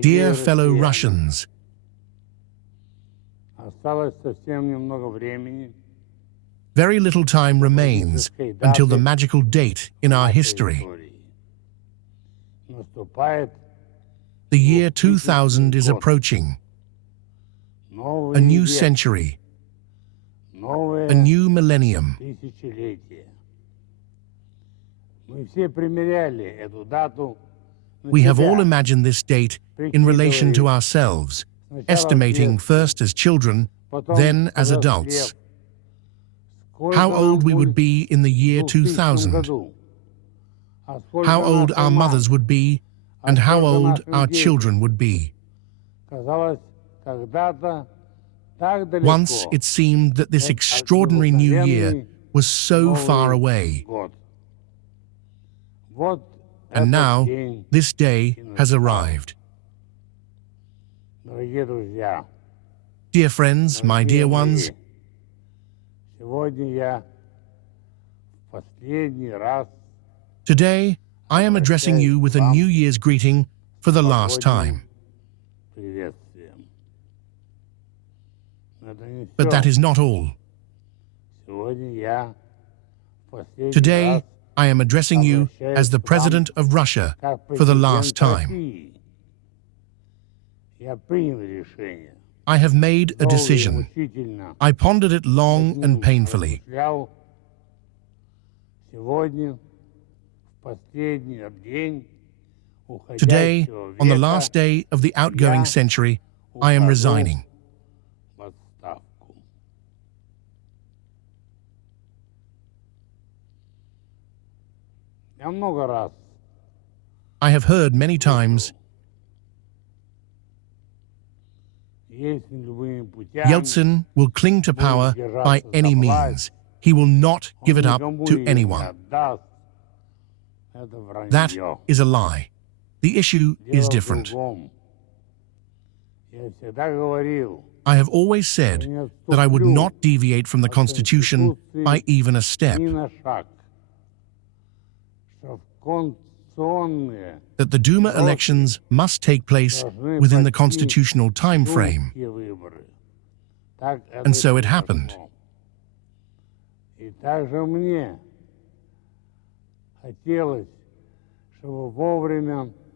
Dear fellow Russians, very little time remains until the magical date in our history. The year 2000 is approaching. A new century, a new millennium. We have all imagined this date in relation to ourselves, estimating first as children, then as adults. How old we would be in the year 2000, how old our mothers would be, and how old our children would be. Once it seemed that this extraordinary new year was so far away. And now, this day has arrived. Dear friends, my dear ones, today I am addressing you with a New Year's greeting for the last time. But that is not all. Today, I am addressing you as the President of Russia for the last time. I have made a decision. I pondered it long and painfully. Today, on the last day of the outgoing century, I am resigning. I have heard many times, Yeltsin will cling to power by any means. He will not give it up to anyone. That is a lie. The issue is different. I have always said that I would not deviate from the Constitution by even a step. That the Duma elections must take place within the constitutional time frame. And so it happened.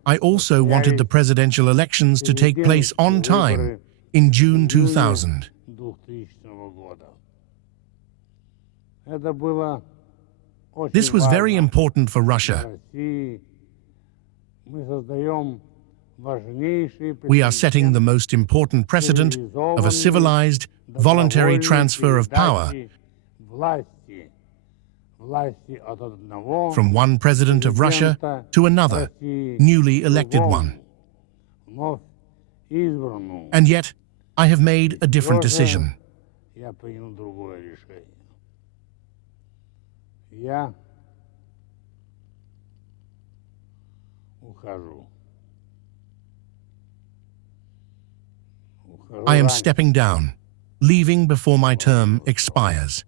I also wanted the presidential elections to take place on time, in June 2000. This was very important for Russia. We are setting the most important precedent of a civilized, voluntary transfer of power from one president of Russia to another, newly elected one. And yet, I have made a different decision. I am stepping down, leaving before my term expires.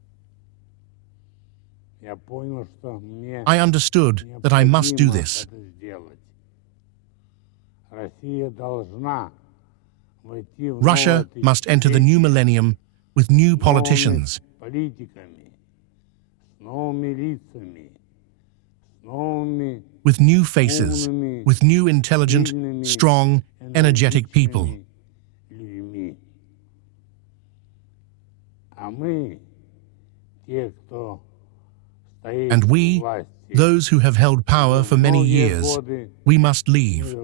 I understood that I must do this. Russia must enter the new millennium with new politicians, with new faces, with new intelligent, strong, energetic people. And we, those who have held power for many years, we must leave.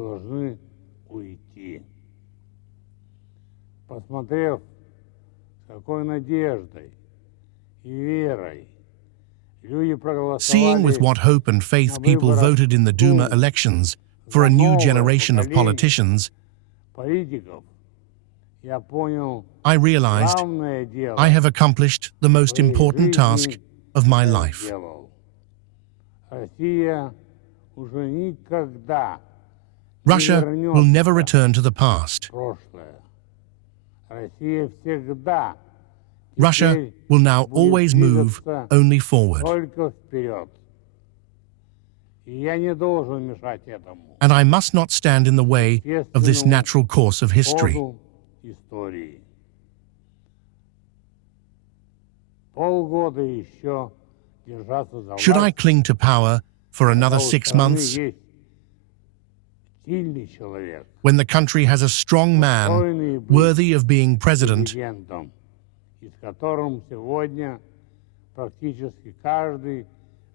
Seeing with what hope and faith people voted in the Duma elections for a new generation of politicians, I realized I have accomplished the most important task of my life. Russia will never return to the past. Russia will now always move only forward. and I must not stand in the way of this natural course of history. Should I cling to power for another 6 months, when the country has a strong man worthy of being president,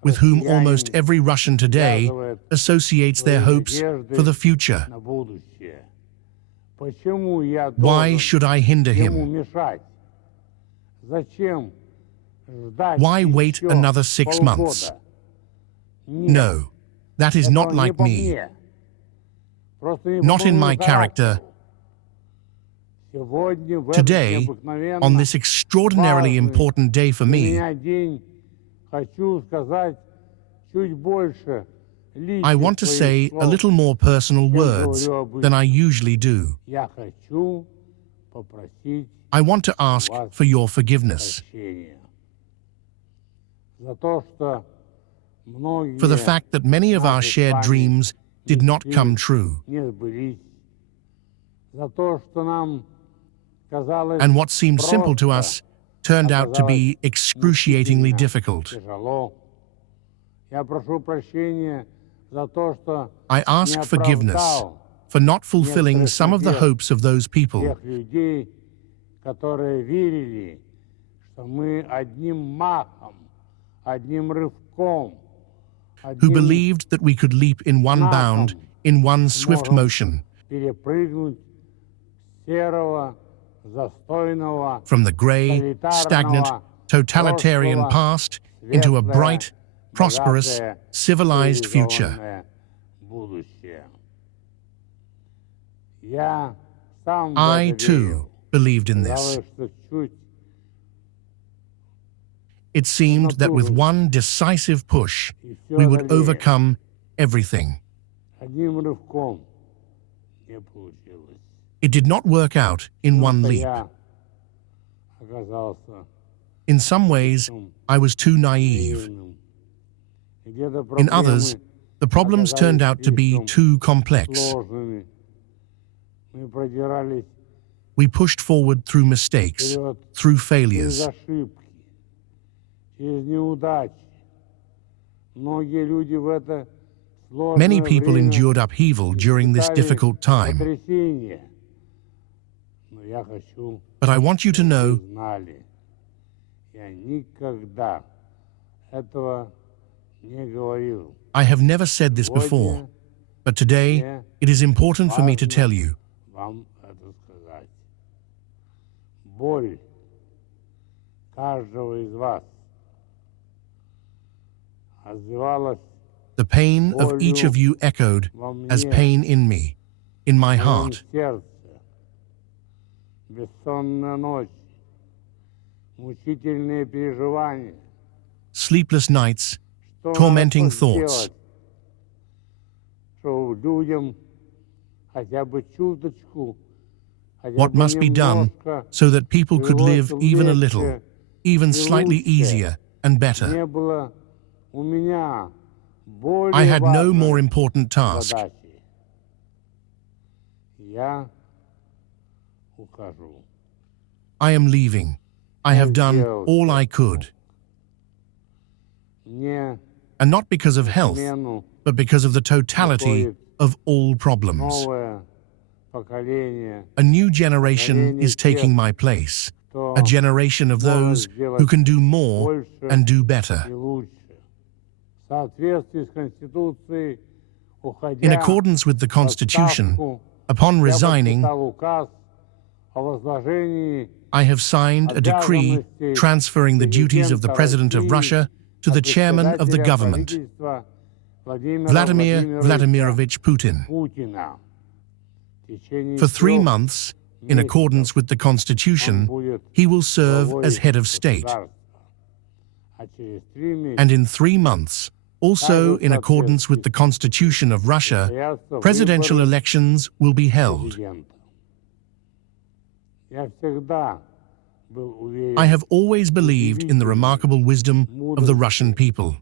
with whom almost every Russian today associates their hopes for the future? Why should I hinder him? Why wait another 6 months? No, that is not like me. Not in my character. Today, on this extraordinarily important day for me, I want to say a little more personal words than I usually do. I want to ask for your forgiveness for the fact that many of our shared dreams did not come true, and what seemed simple to us turned out to be excruciatingly difficult. I ask forgiveness for not fulfilling some of the hopes of those people who believed that we could leap in one bound, in one swift motion, from the gray, stagnant, totalitarian past into a bright, prosperous, civilized future. I, too, believed in this. It seemed that with one decisive push, we would overcome everything. It did not work out in one leap. In some ways, I was too naive. In others, the problems turned out to be too complex. We pushed forward through mistakes, through failures. Many people endured upheaval during this difficult time. But I want you to know I have never said this before, but today it is important for me to tell you. The pain of each of you echoed as pain in me, in my heart. Sleepless nights, tormenting thoughts. What must be done so that people could live even a little, even slightly easier and better? I had no more important task. I am leaving. I have done all I could. And not because of health, but because of the totality of all problems. A new generation is taking my place, a generation of those who can do more and do better. In accordance with the Constitution, upon resigning, I have signed a decree transferring the duties of the President of Russia to the Chairman of the government, Vladimir Vladimirovich Putin. For 3 months, in accordance with the Constitution, he will serve as head of state. And in 3 months, also in accordance with the Constitution of Russia, presidential elections will be held. I have always believed in the remarkable wisdom of the Russian people.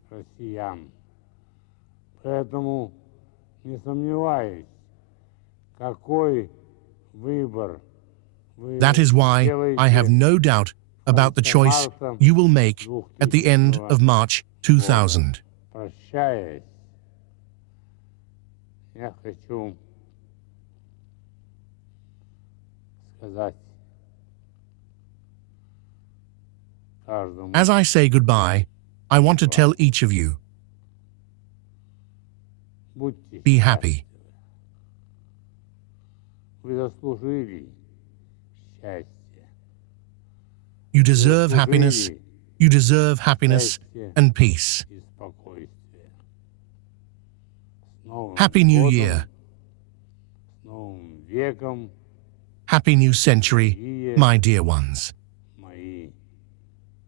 Поэтому не сомневаюсь, какой выбор вы That is why I have сделаете no doubt about the choice you will make at the end of March 2000. Прощаясь, я хочу сказать каждому, As I say goodbye, I want to tell each of you, будьте be happy. Вы заслужили счастье. You deserve happiness, you deserve happiness and peace. И спокойствие. С Новым Happy New годом, Year, с Новым веком. Happy New Century, my dear ones.